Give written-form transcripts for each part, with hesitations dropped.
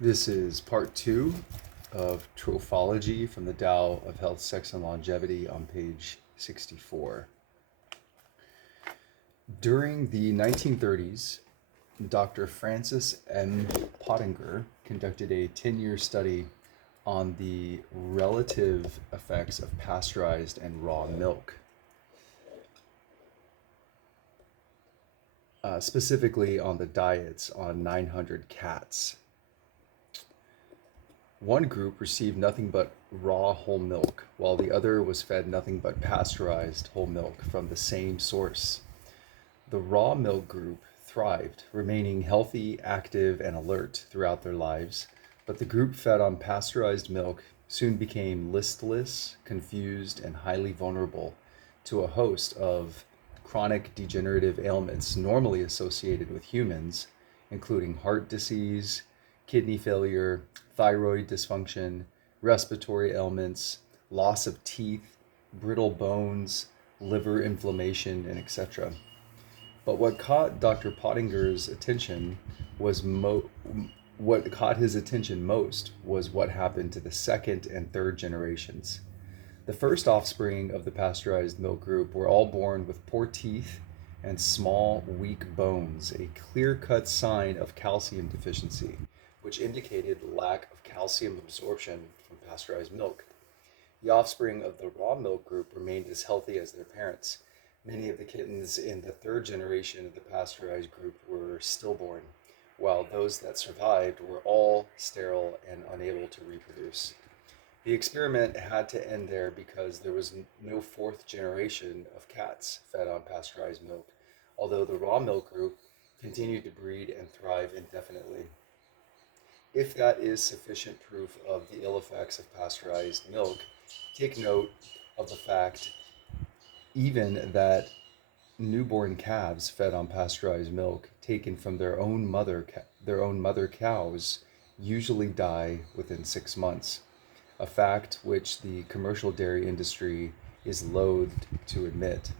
This is part two of Trophology from the Tao of Health, Sex, and Longevity on page 64. During the 1930s, Dr. Francis M. Pottinger conducted a 10-year study on the relative effects of pasteurized and raw milk, specifically on the diets on 900 cats. One group received nothing but raw whole milk, while the other was fed nothing but pasteurized whole milk from the same source. The raw milk group thrived, remaining healthy, active, and alert throughout their lives, but the group fed on pasteurized milk soon became listless, confused, and highly vulnerable to a host of chronic degenerative ailments normally associated with humans, including heart disease, kidney failure, thyroid dysfunction, respiratory ailments, loss of teeth, brittle bones, liver inflammation, and etc. But was what caught his attention most was what happened to the second and third generations. The first offspring of the pasteurized milk group were all born with poor teeth and small, weak bones, a clear cut sign of calcium deficiency, which indicated lack of calcium absorption from pasteurized milk. The offspring of the raw milk group remained as healthy as their parents. Many of the kittens in the third generation of the pasteurized group were stillborn, while those that survived were all sterile and unable to reproduce. The experiment had to end there because there was no fourth generation of cats fed on pasteurized milk, although the raw milk group continued to breed and thrive indefinitely. If that is sufficient proof of the ill effects of pasteurized milk, take note of the fact even that newborn calves fed on pasteurized milk taken from their own mother cows usually die within 6 months, a fact which the commercial dairy industry is loath to admit.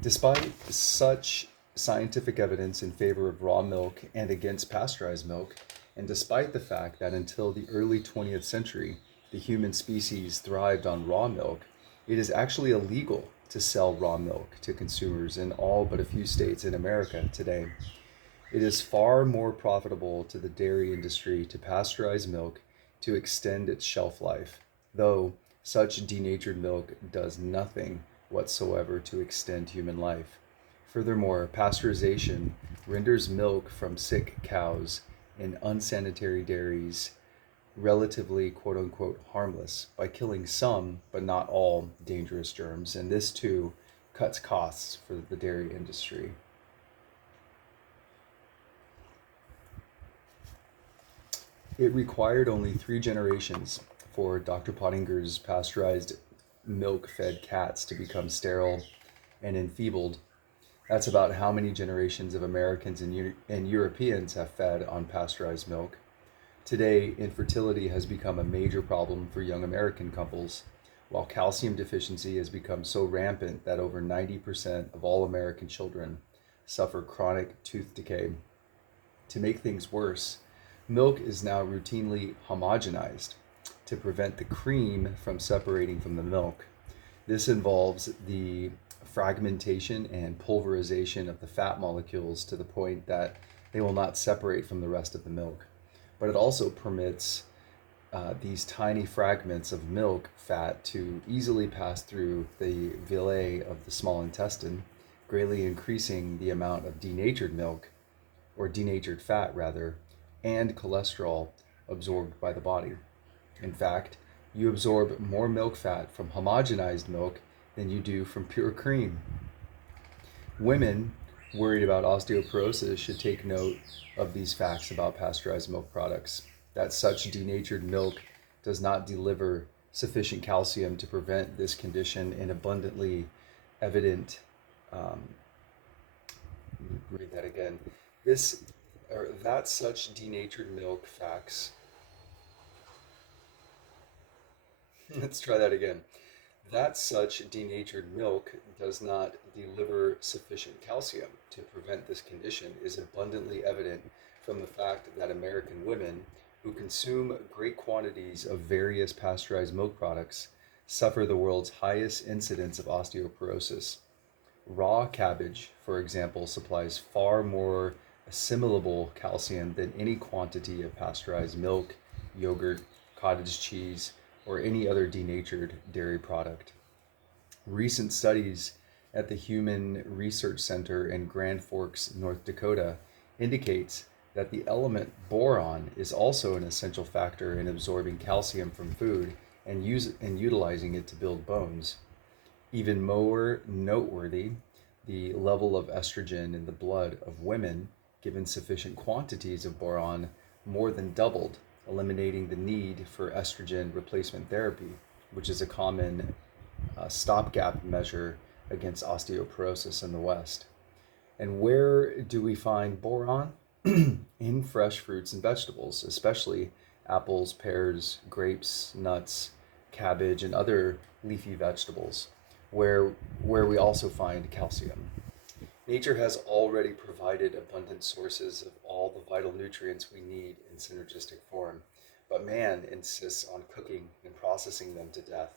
Despite such scientific evidence in favor of raw milk and against pasteurized milk, and despite the fact that until the early 20th century the human species thrived on raw milk, it is actually illegal to sell raw milk to consumers in all but a few states in America today. It is far more profitable to the dairy industry to pasteurize milk to extend its shelf life, though such denatured milk does nothing whatsoever to extend human life. Furthermore, pasteurization renders milk from sick cows in unsanitary dairies relatively quote unquote harmless by killing some, but not all, dangerous germs, and this too cuts costs for the dairy industry. It required only 3 generations for Dr. Pottinger's pasteurized milk fed cats to become sterile and enfeebled. That's about how many generations of Americans and Europeans have fed on pasteurized milk. Today, infertility has become a major problem for young American couples, while calcium deficiency has become so rampant that over 90% of all American children suffer chronic tooth decay. To make things worse, milk is now routinely homogenized to prevent the cream from separating from the milk. This involves the fragmentation and pulverization of the fat molecules to the point that they will not separate from the rest of the milk. But it also permits these tiny fragments of milk fat to easily pass through the villi of the small intestine, greatly increasing the amount of denatured milk, or denatured fat rather, and cholesterol absorbed by the body. In fact, you absorb more milk fat from homogenized milk than you do from pure cream. Women worried about osteoporosis should take note of these facts about pasteurized milk products: that such denatured milk does not deliver sufficient calcium to prevent this condition in abundantly evident. Um, Read that again. This or that such denatured milk facts. Let's try that again. That such denatured milk does not deliver sufficient calcium to prevent this condition is abundantly evident from the fact that American women who consume great quantities of various pasteurized milk products suffer the world's highest incidence of osteoporosis. Raw cabbage, for example, supplies far more assimilable calcium than any quantity of pasteurized milk, yogurt, cottage cheese, or any other denatured dairy product. Recent studies at the Human Research Center in Grand Forks, North Dakota, indicates that the element boron is also an essential factor in absorbing calcium from food and utilizing it to build bones. Even more noteworthy, the level of estrogen in the blood of women given sufficient quantities of boron more than doubled, eliminating the need for estrogen replacement therapy, which is a common stopgap measure against osteoporosis in the West. And where do we find boron? In fresh fruits and vegetables, especially apples, pears, grapes, nuts, cabbage, and other leafy vegetables, where, where we also find calcium. Nature has already provided abundant sources of all the vital nutrients we need in synergistic form, but man insists on cooking and processing them to death,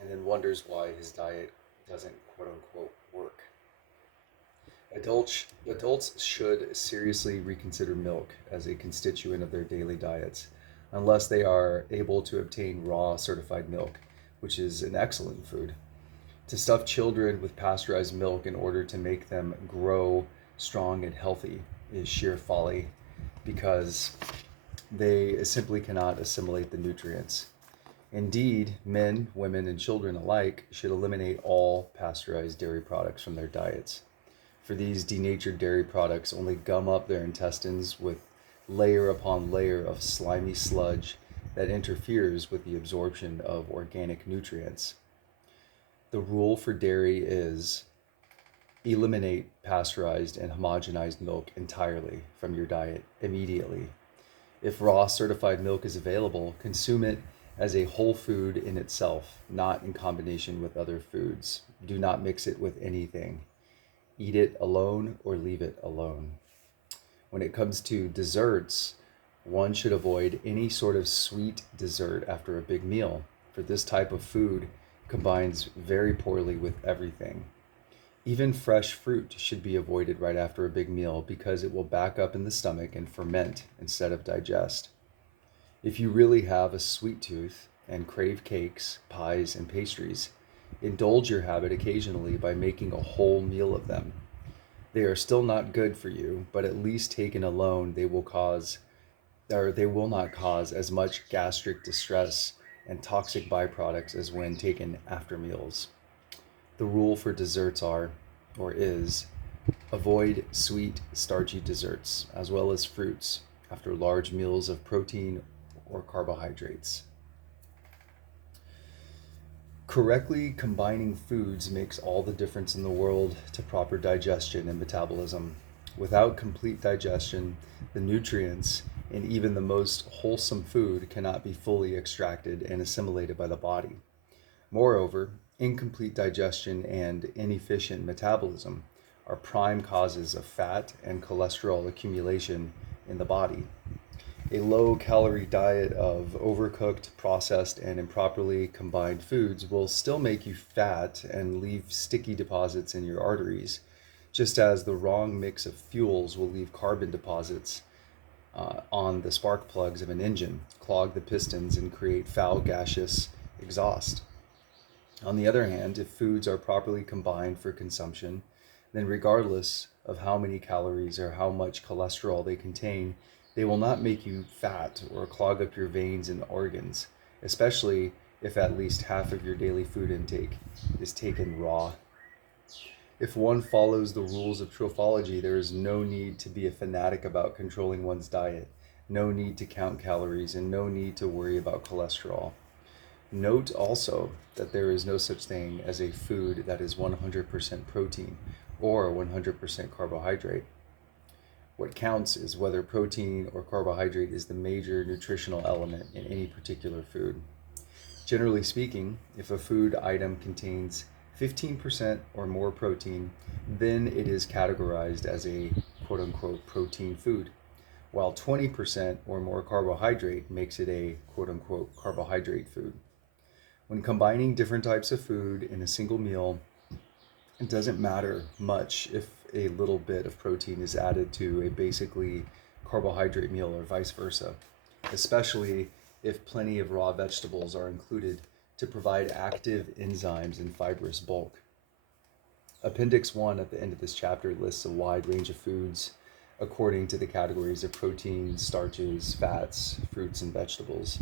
and then wonders why his diet doesn't quote unquote work. Adults should seriously reconsider milk as a constituent of their daily diets, unless they are able to obtain raw certified milk, which is an excellent food. To stuff children with pasteurized milk in order to make them grow strong and healthy is sheer folly because they simply cannot assimilate the nutrients. Indeed, men, women, and children alike should eliminate all pasteurized dairy products from their diets. For these denatured dairy products only gum up their intestines with layer upon layer of slimy sludge that interferes with the absorption of organic nutrients. The rule for dairy is eliminate pasteurized and homogenized milk entirely from your diet immediately. If raw certified milk is available, consume it as a whole food in itself, not in combination with other foods. Do not mix it with anything. Eat it alone or leave it alone. When it comes to desserts, one should avoid any sort of sweet dessert after a big meal, for this type of food combines very poorly with everything. Even fresh fruit should be avoided right after a big meal because it will back up in the stomach and ferment instead of digest. If you really have a sweet tooth and crave cakes, pies, and pastries, indulge your habit occasionally by making a whole meal of them. They are still not good for you, but at least taken alone, they will not cause as much gastric distress and toxic byproducts as when taken after meals. The rule for desserts is, avoid sweet, starchy desserts, as well as fruits, after large meals of protein or carbohydrates. Correctly combining foods makes all the difference in the world to proper digestion and metabolism. Without complete digestion, the nutrients in even the most wholesome food cannot be fully extracted and assimilated by the body. Moreover, incomplete digestion and inefficient metabolism are prime causes of fat and cholesterol accumulation in the body. A low calorie diet of overcooked, processed, and improperly combined foods will still make you fat and leave sticky deposits in your arteries, just as the wrong mix of fuels will leave carbon deposits on the spark plugs of an engine, clog the pistons, and create foul gaseous exhaust. On the other hand, if foods are properly combined for consumption, then regardless of how many calories or how much cholesterol they contain, they will not make you fat or clog up your veins and organs, especially if at least half of your daily food intake is taken raw. If one follows the rules of trophology, there is no need to be a fanatic about controlling one's diet, no need to count calories, and no need to worry about cholesterol. Note also that there is no such thing as a food that is 100% protein or 100% carbohydrate. What counts is whether protein or carbohydrate is the major nutritional element in any particular food. Generally speaking, if a food item contains 15% or more protein, then it is categorized as a quote unquote protein food. while 20% or more carbohydrate makes it a quote unquote carbohydrate food. When combining different types of food in a single meal, it doesn't matter much if a little bit of protein is added to a basically carbohydrate meal or vice versa, especially if plenty of raw vegetables are included to provide active enzymes and fibrous bulk. Appendix 1 at the end of this chapter lists a wide range of foods according to the categories of proteins, starches, fats, fruits, and vegetables.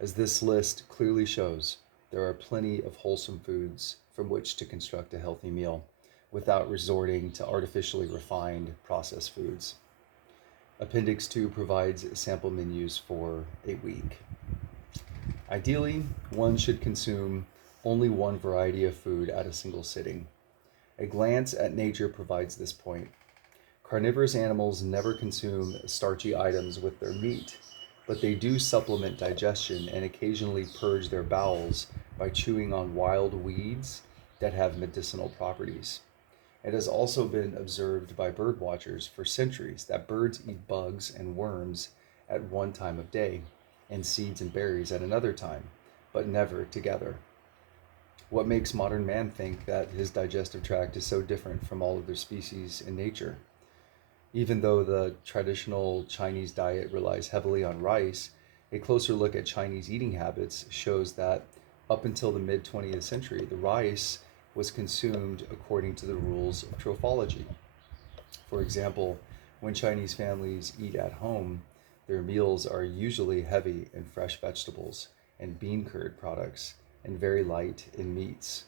As this list clearly shows, there are plenty of wholesome foods from which to construct a healthy meal without resorting to artificially refined processed foods. Appendix 2 provides sample menus for a week. Ideally, one should consume only one variety of food at a single sitting. A glance at nature provides this point. Carnivorous animals never consume starchy items with their meat, but they do supplement digestion and occasionally purge their bowels by chewing on wild weeds that have medicinal properties. It has also been observed by bird watchers for centuries that birds eat bugs and worms at one time of day and seeds and berries at another time, but never together. What makes modern man think that his digestive tract is so different from all other species in nature? Even though the traditional Chinese diet relies heavily on rice, a closer look at Chinese eating habits shows that up until the mid 20th century, the rice was consumed according to the rules of trophology. For example, when Chinese families eat at home, their meals are usually heavy in fresh vegetables and bean curd products and very light in meats.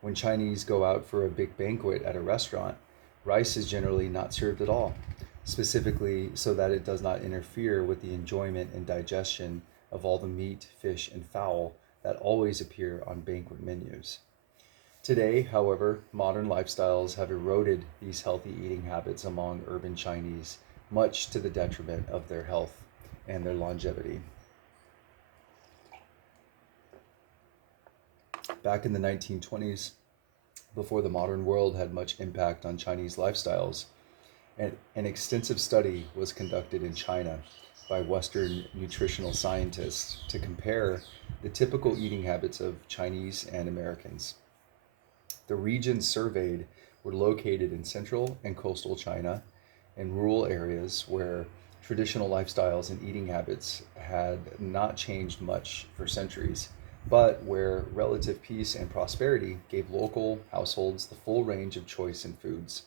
When Chinese go out for a big banquet at a restaurant, rice is generally not served at all, specifically so that it does not interfere with the enjoyment and digestion of all the meat, fish, and fowl that always appear on banquet menus. Today, however, modern lifestyles have eroded these healthy eating habits among urban Chinese, much to the detriment of their health and their longevity. Back in the 1920s, before the modern world had much impact on Chinese lifestyles, an extensive study was conducted in China by Western nutritional scientists to compare the typical eating habits of Chinese and Americans. The regions surveyed were located in central and coastal China and rural areas where traditional lifestyles and eating habits had not changed much for centuries, but where relative peace and prosperity gave local households the full range of choice in foods.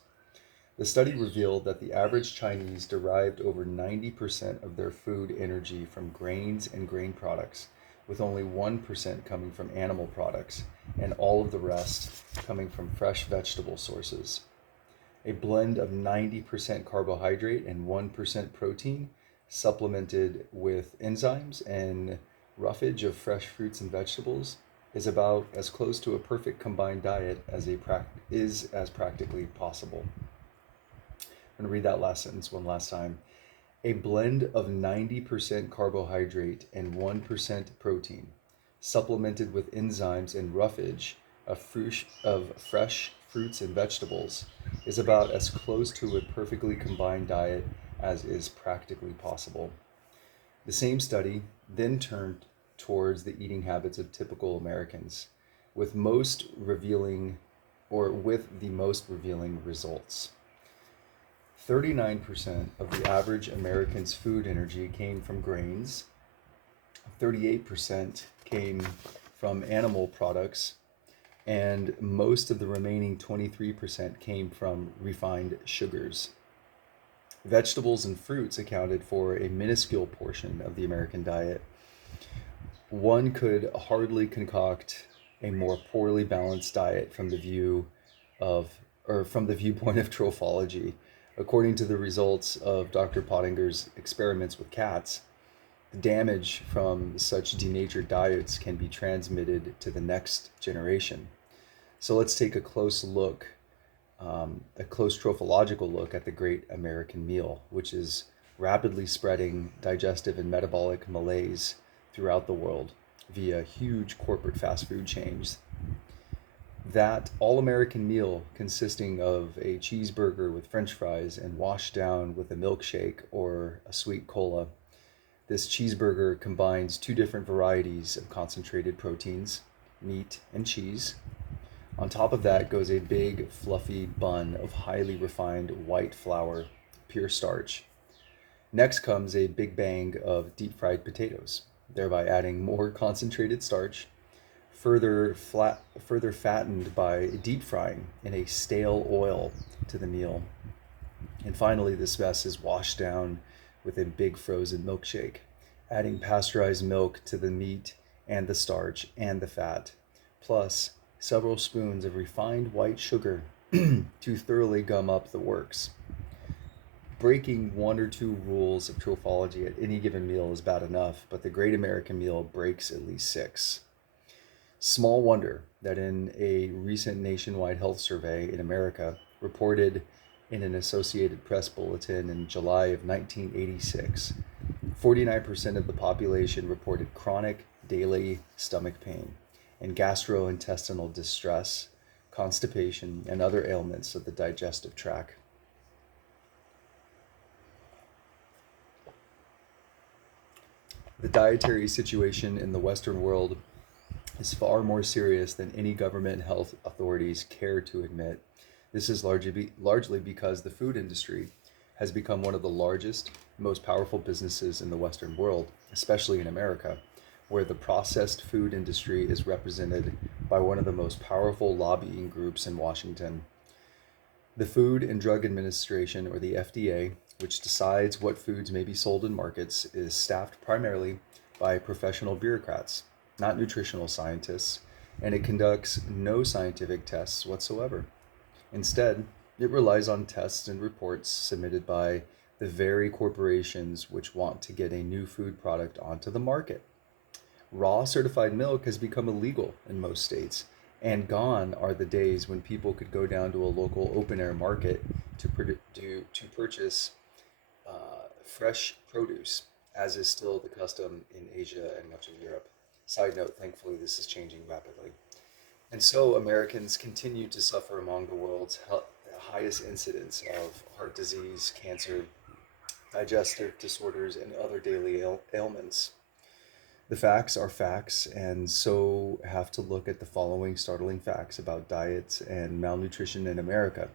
The study revealed that the average Chinese derived over 90% of their food energy from grains and grain products, with only 1% coming from animal products, and all of the rest coming from fresh vegetable sources. A blend of 90% carbohydrate and 1% protein, supplemented with enzymes and roughage of fresh fruits and vegetables, is about as close to a perfect combined diet as practically possible. I'm going to read that last sentence one last time. A blend of 90% carbohydrate and 1% protein, supplemented with enzymes and roughage of fresh fruits and vegetables, is about as close to a perfectly combined diet as is practically possible. The same study then turned towards the eating habits of typical Americans, with the most revealing results. 39% of the average American's food energy came from grains, 38% came from animal products, and most of the remaining 23% came from refined sugars. Vegetables and fruits accounted for a minuscule portion of the American diet. One could hardly concoct a more poorly balanced diet from the viewpoint of trophology. According to the results of Dr. Pottinger's experiments with cats, the damage from such denatured diets can be transmitted to the next generation. So let's take a close trophological look at the Great American Meal, which is rapidly spreading digestive and metabolic malaise throughout the world via huge corporate fast food chains. That all American meal consisting of a cheeseburger with french fries and washed down with a milkshake or a sweet cola. This cheeseburger combines two different varieties of concentrated proteins, meat and cheese. On top of that goes a big, fluffy bun of highly refined white flour, pure starch. Next comes a big bang of deep fried potatoes, thereby adding more concentrated starch, further fattened by deep frying in a stale oil to the meal. And finally, this mess is washed down with a big frozen milkshake, adding pasteurized milk to the meat and the starch and the fat, plus several spoons of refined white sugar to thoroughly gum up the works. Breaking one or two rules of trophology at any given meal is bad enough, but the Great American Meal breaks at least six. Small wonder that in a recent nationwide health survey in America, reported in an Associated Press bulletin in July of 1986, 49% of the population reported chronic daily stomach pain and gastrointestinal distress, constipation, and other ailments of the digestive tract. The dietary situation in the Western world is far more serious than any government health authorities care to admit. This is largely because the food industry has become one of the largest, most powerful businesses in the Western world, especially in America, where the processed food industry is represented by one of the most powerful lobbying groups in Washington. The Food and Drug Administration, or the FDA, which decides what foods may be sold in markets, is staffed primarily by professional bureaucrats, not nutritional scientists, and it conducts no scientific tests whatsoever. Instead, it relies on tests and reports submitted by the very corporations which want to get a new food product onto the market. Raw certified milk has become illegal in most states, and gone are the days when people could go down to a local open air market to purchase fresh produce, as is still the custom in Asia and much of Europe. Side note, thankfully, this is changing rapidly. And so Americans continue to suffer among the world's highest incidence of heart disease, cancer, digestive disorders, and other daily ailments. The facts are facts, and so have to look at the following startling facts about diets and malnutrition in America,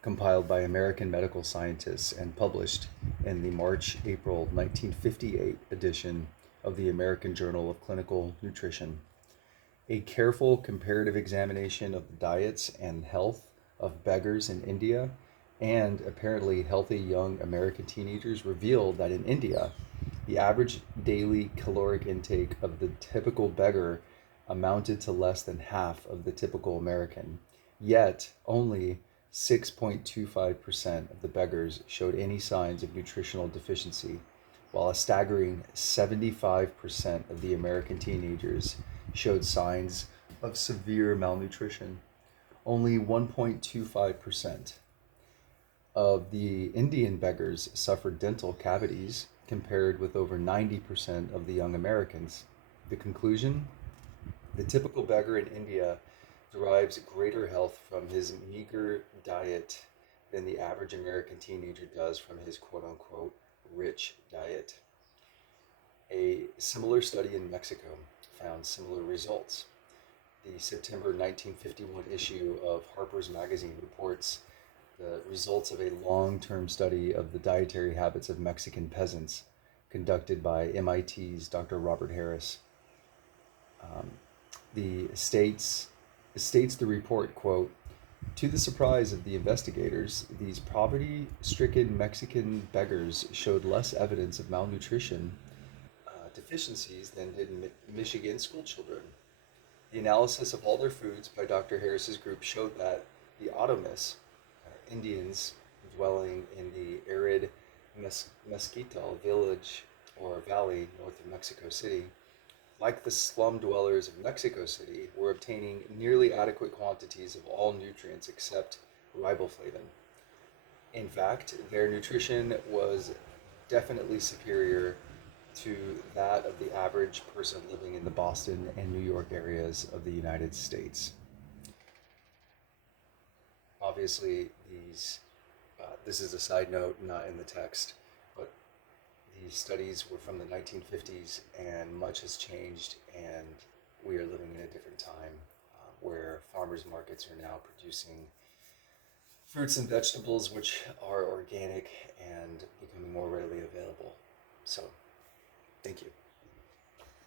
compiled by American medical scientists and published in the March April 1958 edition of the American Journal of Clinical Nutrition. A careful comparative examination of the diets and health of beggars in India and apparently healthy young American teenagers revealed that in India, the average daily caloric intake of the typical beggar amounted to less than half of the typical American. Yet, only 6.25% of the beggars showed any signs of nutritional deficiency, while a staggering 75% of the American teenagers showed signs of severe malnutrition. Only 1.25% of the Indian beggars suffered dental cavities, compared with over 90% of the young Americans. The conclusion? The typical beggar in India derives greater health from his meager diet than the average American teenager does from his quote unquote rich diet. A similar study in Mexico found similar results. The September 1951 issue of Harper's Magazine reports the results of a long term study of the dietary habits of Mexican peasants conducted by MIT's Dr. Robert Harris. Um, the states the report, quote, to the surprise of the investigators, these poverty stricken Mexican beggars showed less evidence of malnutrition deficiencies than did Michigan school children. The analysis of all their foods by Dr. Harris's group showed that the Otomis, Indians dwelling in the arid Mesquite village or valley north of Mexico City, like the slum dwellers of Mexico City, were obtaining nearly adequate quantities of all nutrients except riboflavin. In fact, their nutrition was definitely superior to that of the average person living in the Boston and New York areas of the United States. obviously, this is a side note, not in the text, but these studies were from the 1950s, and much has changed, and we are living in a different time where farmers markets are now producing fruits and vegetables which are organic and becoming more readily available. So, thank you.